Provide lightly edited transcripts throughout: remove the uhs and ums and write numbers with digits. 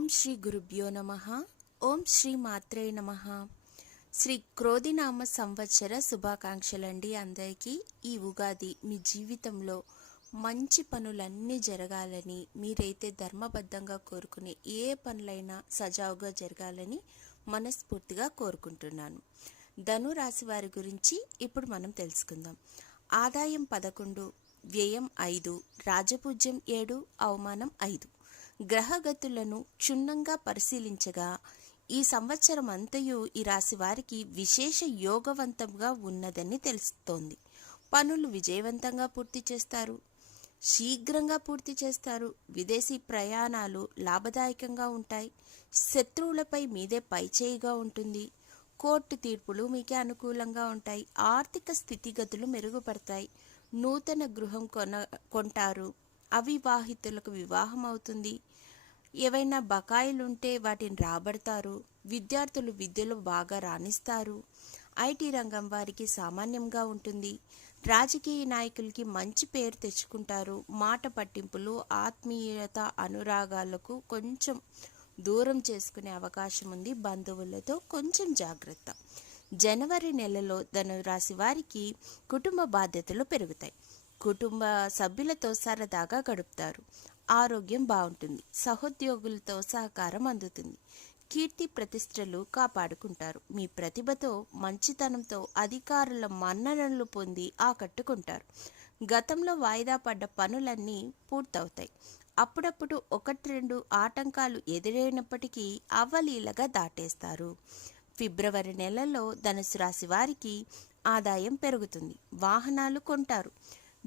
ఓం శ్రీ గురుభ్యో నమః. ఓం శ్రీ మాత్రే నమః. శ్రీ క్రోధినామ సంవత్సర శుభాకాంక్షలండి అందరికీ. ఈ ఉగాది మీ జీవితంలో మంచి పనులన్నీ జరగాలని, మీరైతే ధర్మబద్ధంగా కోరుకునే ఏ పనులైనా సజావుగా జరగాలని మనస్ఫూర్తిగా కోరుకుంటున్నాను. ధను రాశి వారి గురించి ఇప్పుడు మనం తెలుసుకుందాం. ఆదాయం 11, వ్యయం 5, రాజపూజ్యం 7, అవమానం 5. గ్రహగతులను క్షుణ్ణంగా పరిశీలించగా ఈ సంవత్సరం అంతయు ఈ రాశి వారికి విశేష యోగవంతంగా ఉన్నదని తెలుస్తోంది. పనులు విజయవంతంగా పూర్తి చేస్తారు, శీఘ్రంగా పూర్తి చేస్తారు. విదేశీ ప్రయాణాలు లాభదాయకంగా ఉంటాయి. శత్రువులపై మీదే పైచేయిగా ఉంటుంది. కోర్టు తీర్పులు మీకే అనుకూలంగా ఉంటాయి. ఆర్థిక స్థితిగతులు మెరుగుపడతాయి. నూతన గృహం కొంటారు. అవివాహితులకు వివాహం అవుతుంది. ఏవైనా బకాయిలుంటే వాటిని రాబడతారు. విద్యార్థులు విద్యలో బాగా రాణిస్తారు. ఐటీ రంగం వారికి సామాన్యంగా ఉంటుంది. రాజకీయ నాయకులకి మంచి పేరు తెచ్చుకుంటారు. మాట పట్టింపులు, ఆత్మీయత, అనురాగాలకు కొంచెం దూరం చేసుకునే అవకాశం ఉంది. బంధువులతో కొంచెం జాగ్రత్త. జనవరి నెలలో ధనురాశి వారికి కుటుంబ బాధ్యతలు పెరుగుతాయి. కుటుంబ సభ్యులతో సరదాగా గడుపుతారు. ఆరోగ్యం బాగుంటుంది. సహోద్యోగులతో సహకారం అందుతుంది. కీర్తి ప్రతిష్టలు కాపాడుకుంటారు. మీ ప్రతిభతో, మంచితనంతో అధికారుల మన్ననలు పొంది ఆకట్టుకుంటారు. గతంలో వాయిదా పడ్డ పనులన్నీ పూర్తవుతాయి. అప్పుడప్పుడు 1-2 ఆటంకాలు ఎదురైనప్పటికీ అవలీలగా దాటేస్తారు. ఫిబ్రవరి నెలలో ధనుసు రాశి వారికి ఆదాయం పెరుగుతుంది. వాహనాలు కొంటారు.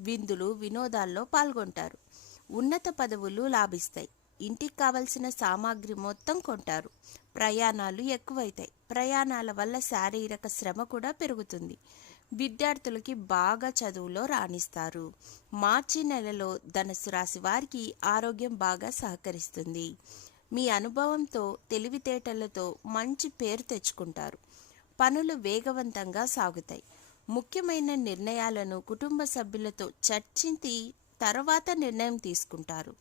విందులు, వినోదాల్లో పాల్గొంటారు. ఉన్నత పదవులు లాభిస్తాయి. ఇంటికి కావలసిన సామాగ్రి మొత్తం కొంటారు. ప్రయాణాలు ఎక్కువైతాయి. ప్రయాణాల వల్ల శారీరక శ్రమ కూడా పెరుగుతుంది. విద్యార్థులకి బాగా చదువులో రాణిస్తారు. మార్చి నెలలో ధనుసు రాశి వారికి ఆరోగ్యం బాగా సహకరిస్తుంది. మీ అనుభవంతో, తెలివితేటలతో మంచి పేరు తెచ్చుకుంటారు. పనులు వేగవంతంగా సాగుతాయి. ముఖ్యమైన నిర్ణయాలను కుటుంబ సభ్యులతో చర్చించి తర్వాత నిర్ణయం తీసుకుంటారు.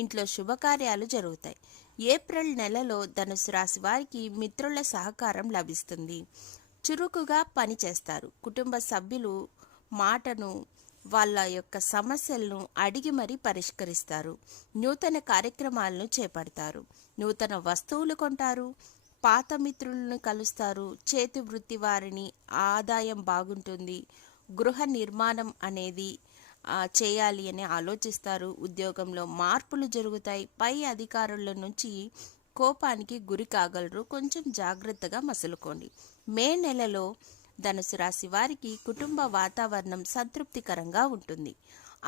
ఇంట్లో శుభకార్యాలు జరుగుతాయి. ఏప్రిల్ నెలలో ధనుసు రాశి వారికి మిత్రుల సహకారం లభిస్తుంది. చురుకుగా పనిచేస్తారు. కుటుంబ సభ్యులు మాటను, వాళ్ళ యొక్క సమస్యలను అడిగి మరీ పరిష్కరిస్తారు. నూతన కార్యక్రమాలను చేపడతారు. నూతన వస్తువులు కొంటారు. పాత మిత్రులను కలుస్తారు. చేతి వృత్తి వారిని ఆదాయం బాగుంటుంది. గృహ నిర్మాణం అనేది చేయాలి అని ఆలోచిస్తారు. ఉద్యోగంలో మార్పులు జరుగుతాయి. పై అధికారుల నుంచి కోపానికి గురి కాగలరు. కొంచెం జాగ్రత్తగా మసులుకోండి. మే నెలలో ధనుసు రాశి వారికి కుటుంబ వాతావరణం సంతృప్తికరంగా ఉంటుంది.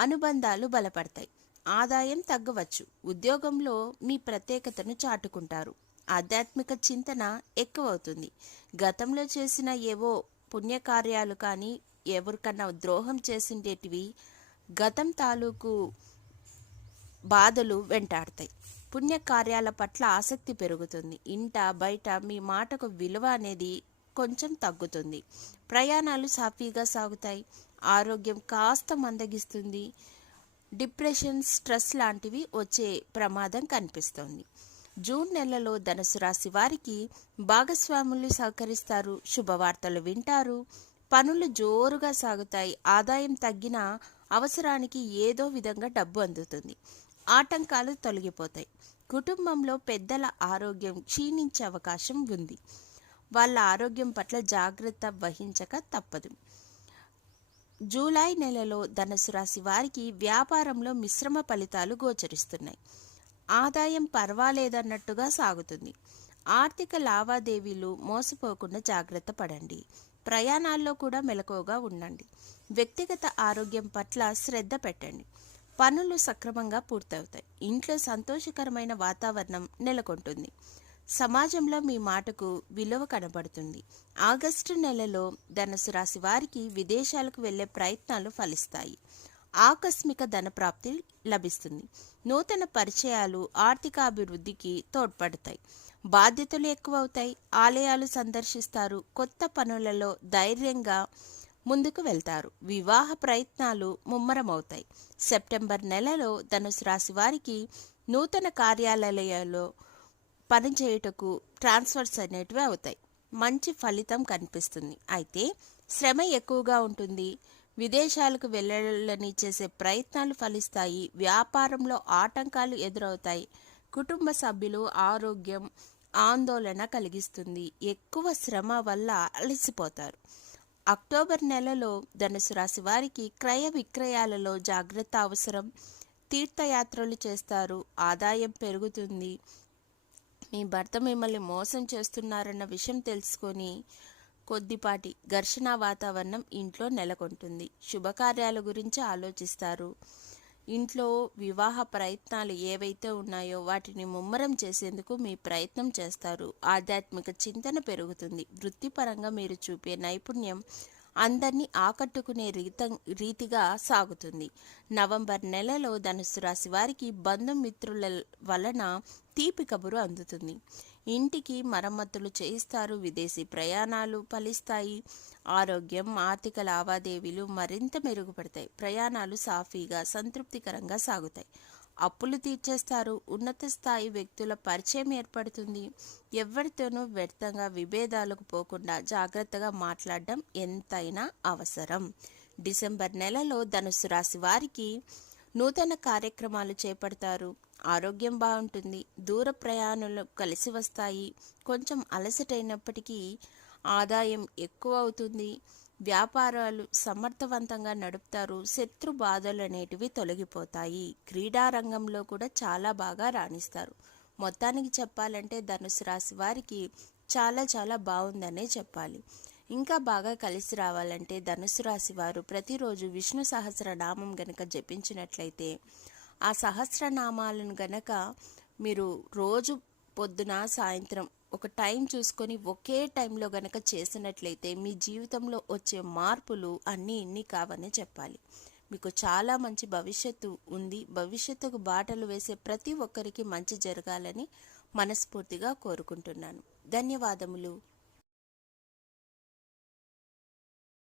అనుబంధాలు బలపడతాయి. ఆదాయం తగ్గవచ్చు. ఉద్యోగంలో మీ ప్రత్యేకతను చాటుకుంటారు. ఆధ్యాత్మిక చింతన ఎక్కువవుతుంది. గతంలో చేసిన ఏవో పుణ్యకార్యాలు కానీ, ఎవరికన్నా ద్రోహం చేసిండేటివి, గతం తాలూకు బాధలు వెంటాడతాయి. పుణ్యకార్యాల పట్ల ఆసక్తి పెరుగుతుంది. ఇంట బయట మీ మాటకు విలువ అనేది కొంచెం తగ్గుతుంది. ప్రయాణాలు సాఫీగా సాగుతాయి. ఆరోగ్యం కాస్త మందగిస్తుంది. డిప్రెషన్, స్ట్రెస్ లాంటివి వచ్చే ప్రమాదం కనిపిస్తుంది. జూన్ నెలలో ధనుసు రాశి వారికి భాగస్వాములు సహకరిస్తారు. శుభవార్తలు వింటారు. పనులు జోరుగా సాగుతాయి. ఆదాయం తగ్గిన అవసరానికి ఏదో విధంగా డబ్బు అందుతుంది. ఆటంకాలు తొలగిపోతాయి. కుటుంబంలో పెద్దల ఆరోగ్యం క్షీణించే అవకాశం ఉంది. వాళ్ళ ఆరోగ్యం పట్ల జాగ్రత్త వహించక తప్పదు. జూలై నెలలో ధనుసు రాశి వారికి వ్యాపారంలో మిశ్రమ ఫలితాలు గోచరిస్తున్నాయి. ఆదాయం పర్వాలేదన్నట్టుగా సాగుతుంది. ఆర్థిక లావాదేవీలు మోసపోకుండా జాగ్రత్త పడండి. ప్రయాణాల్లో కూడా మెలకువగా ఉండండి. వ్యక్తిగత ఆరోగ్యం పట్ల శ్రద్ధ పెట్టండి. పనులు సక్రమంగా పూర్తవుతాయి. ఇంట్లో సంతోషకరమైన వాతావరణం నెలకొంటుంది. సమాజంలో మీ మాటకు విలువ కనబడుతుంది. ఆగస్టు నెలలో ధనుసు రాశి వారికి విదేశాలకు వెళ్లే ప్రయత్నాలు ఫలిస్తాయి. ఆకస్మిక ధనప్రాప్తి లభిస్తుంది. నూతన పరిచయాలు ఆర్థికాభివృద్ధికి తోడ్పడతాయి. బాధ్యతలు ఎక్కువవుతాయి. ఆలయాలు సందర్శిస్తారు. కొత్త పనులలో ధైర్యంగా ముందుకు వెళ్తారు. వివాహ ప్రయత్నాలు ముమ్మరమవుతాయి. సెప్టెంబర్ నెలలో ధనుసు రాశి వారికి నూతన కార్యాలయాల్లో పని చేయుటకు ట్రాన్స్ఫర్స్ అనేటివి అవుతాయి. మంచి ఫలితం కనిపిస్తుంది. అయితే శ్రమ ఎక్కువగా ఉంటుంది. విదేశాలకు వెళ్ళాలని చేసే ప్రయత్నాలు ఫలిస్తాయి. వ్యాపారంలో ఆటంకాలు ఎదురవుతాయి. కుటుంబ సభ్యులు ఆరోగ్యం ఆందోళన కలిగిస్తుంది. ఎక్కువ శ్రమ వల్ల అలసిపోతారు. అక్టోబర్ నెలలో ధనుసు రాశి వారికి క్రయ విక్రయాలలో జాగ్రత్త అవసరం. తీర్థయాత్రలు చేస్తారు. ఆదాయం పెరుగుతుంది. మీ భర్త మిమ్మల్ని మోసం చేస్తున్నారన్న విషయం తెలుసుకొని కొద్దిపాటి ఘర్షణ వాతావరణం ఇంట్లో నెలకొంటుంది. శుభకార్యాల గురించి ఆలోచిస్తారు. ఇంట్లో వివాహ ప్రయత్నాలు ఏవైతే ఉన్నాయో వాటిని ముమ్మరం చేసేందుకు మీ ప్రయత్నం చేస్తారు. ఆధ్యాత్మిక చింతన పెరుగుతుంది. వృత్తిపరంగా మీరు చూపే నైపుణ్యం అందరినీ ఆకట్టుకునే రీతిగా సాగుతుంది. నవంబర్ నెలలో ధనుసు రాశి వారికి బంధుమిత్రుల వలన తీపి కబురు అందుతుంది. ఇంటికి మరమ్మతులు చేయిస్తారు. విదేశీ ప్రయాణాలు ఫలిస్తాయి. ఆరోగ్యం ఆర్థిక లావాదేవీలు మరింత మెరుగుపడతాయి. ప్రయాణాలు సాఫీగా సంతృప్తికరంగా సాగుతాయి. అప్పులు తీర్చేస్తారు. ఉన్నత స్థాయి వ్యక్తుల పరిచయం ఏర్పడుతుంది. ఎవరితోనూ వ్యర్థంగా విభేదాలకు పోకుండా జాగ్రత్తగా మాట్లాడడం ఎంతైనా అవసరం. డిసెంబర్ నెలలో ధనుసు రాశి వారికి నూతన కార్యక్రమాలు చేపడతారు. ఆరోగ్యం బాగుంటుంది. దూర ప్రయాణాలు కలిసి వస్తాయి. కొంచెం అలసటైనప్పటికీ ఆదాయం ఎక్కువ అవుతుంది. వ్యాపారాలు సమర్థవంతంగా నడుపుతారు. శత్రు బాధలు అనేటివి తొలగిపోతాయి. క్రీడా రంగంలో కూడా చాలా బాగా రాణిస్తారు. మొత్తానికి చెప్పాలంటే ధనుసు రాశి వారికి చాలా చాలా బాగుందనే చెప్పాలి. ఇంకా బాగా కలిసి రావాలంటే ధనుసు రాశి వారు ప్రతిరోజు విష్ణు సహస్రనామం గనక జపించినట్లయితే, ఆ సహస్రనామాలను గనక మీరు రోజు పొద్దున సాయంత్రం ఒక టైం చూసుకొని ఒకే టైంలో గనక చేసినట్లయితే మీ జీవితంలో వచ్చే మార్పులు అన్నీ ఇన్ని కావని చెప్పాలి. మీకు చాలా మంచి భవిష్యత్తు ఉంది. భవిష్యత్తుకు బాటలు వేసే ప్రతి ఒక్కరికి మంచి జరగాలని మనస్ఫూర్తిగా కోరుకుంటున్నాను. ధన్యవాదములు.